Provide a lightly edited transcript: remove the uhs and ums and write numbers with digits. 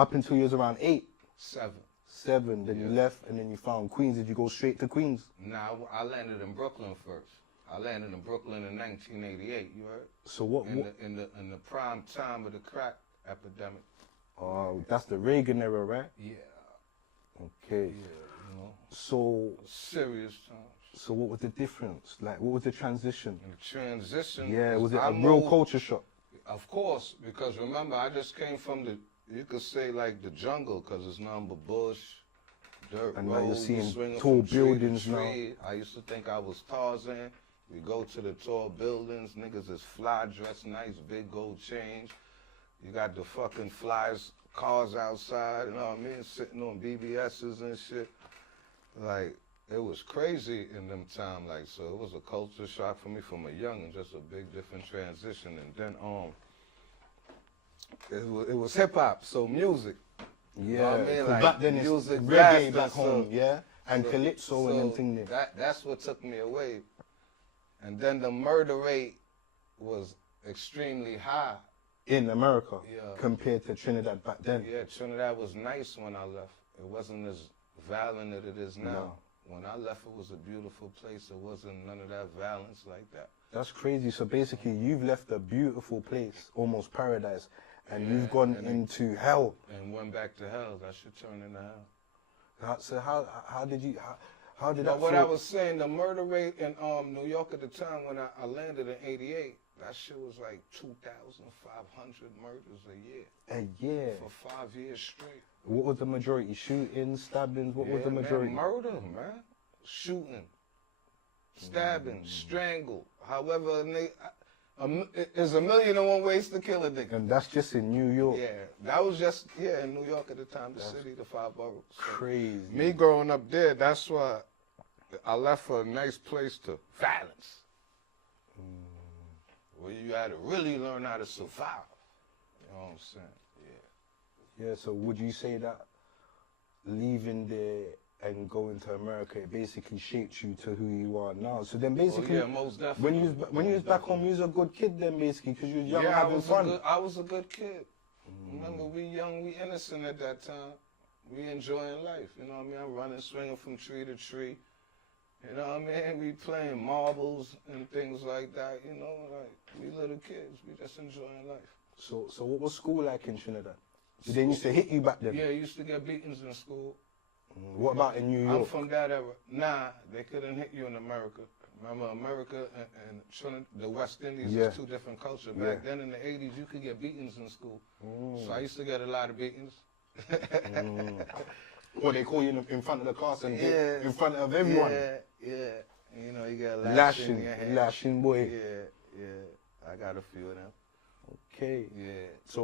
Up until you was around 8? 7. 7, then you left, and then you found Queens. Did you go straight to Queens? Nah, I landed in Brooklyn first. I landed in Brooklyn in 1988. You heard? So what? In the prime time of the crack epidemic. Oh, that's the Reagan era, right? Yeah. Okay. Yeah, you know. So serious times. So what was the difference? Like, what was the transition? And the transition. Yeah, was it a real culture shock? Of course, because remember, I just came from the, you could say like the jungle, because it's nothing but bush, dirt and roads, now you're seeing swinging tall from tree buildings to now. tree. I used to think I was Tarzan. We go to the tall buildings, niggas is fly, dressed nice, big gold chains. You got the fucking flies, cars outside, you know what I mean, sitting on BBSs and shit. Like, it was crazy in them time, like, so it was a culture shock for me from a young and just a big different transition. And then it was hip hop, so music. Yeah, you know what I mean? Like, back then music, it's reggae faster, back home, yeah, and so, calypso and them things. That's what took me away. And then the murder rate was extremely high. In America, yeah, compared to Trinidad back then. Yeah, Trinidad was nice when I left. It wasn't as violent as it is now. No. When I left, it was a beautiful place. It wasn't none of that violence like that. That's crazy. So basically, you've left a beautiful place, almost paradise, and you've gone into hell. And went back to hell. That should turn into hell. So how did you how did but that? What I was saying, the murder rate in New York at the time when I landed in '88, that shit was like 2,500 murders a year. A year. For 5 years straight. What was the majority? Shootings, stabbings? What was the majority? Man, murder, man. Shooting, stabbing, strangle. However, there's 1,000,001 ways to kill a nigga. And that's just in New York. Yeah, that was just, in New York at the time, the city, the 5 boroughs. So crazy. Me growing up there, that's why I left for a nice place to violence. Where you had to really learn how to survive. You know what I'm saying? Yeah. Yeah, so would you say that leaving there and going to America, it basically shaped you to who you are now? So then basically, yeah, most definitely. when you was back home, you was a good kid then basically, because you was young, having fun. I was a good kid. Remember, we young, we innocent at that time. We enjoying life, you know what I mean? I'm running, swinging from tree to tree. You know what I mean? We playing marbles and things like that, you know? Like, we little kids, we just enjoying life. So what was school like in Trinidad? Did they used to hit you back then? Yeah, used to get beatings in school. What about in New York? I'm from that era. Nah, they couldn't hit you in America. Remember, America and Trinidad, the West Indies is 2 different cultures. Back then in the 80s, you could get beatings in school. So I used to get a lot of beatings. Or they call you in front of the class and in front of everyone. Yeah. You know, you got lashing boy. Yeah. I got a few of them. Okay. Yeah. So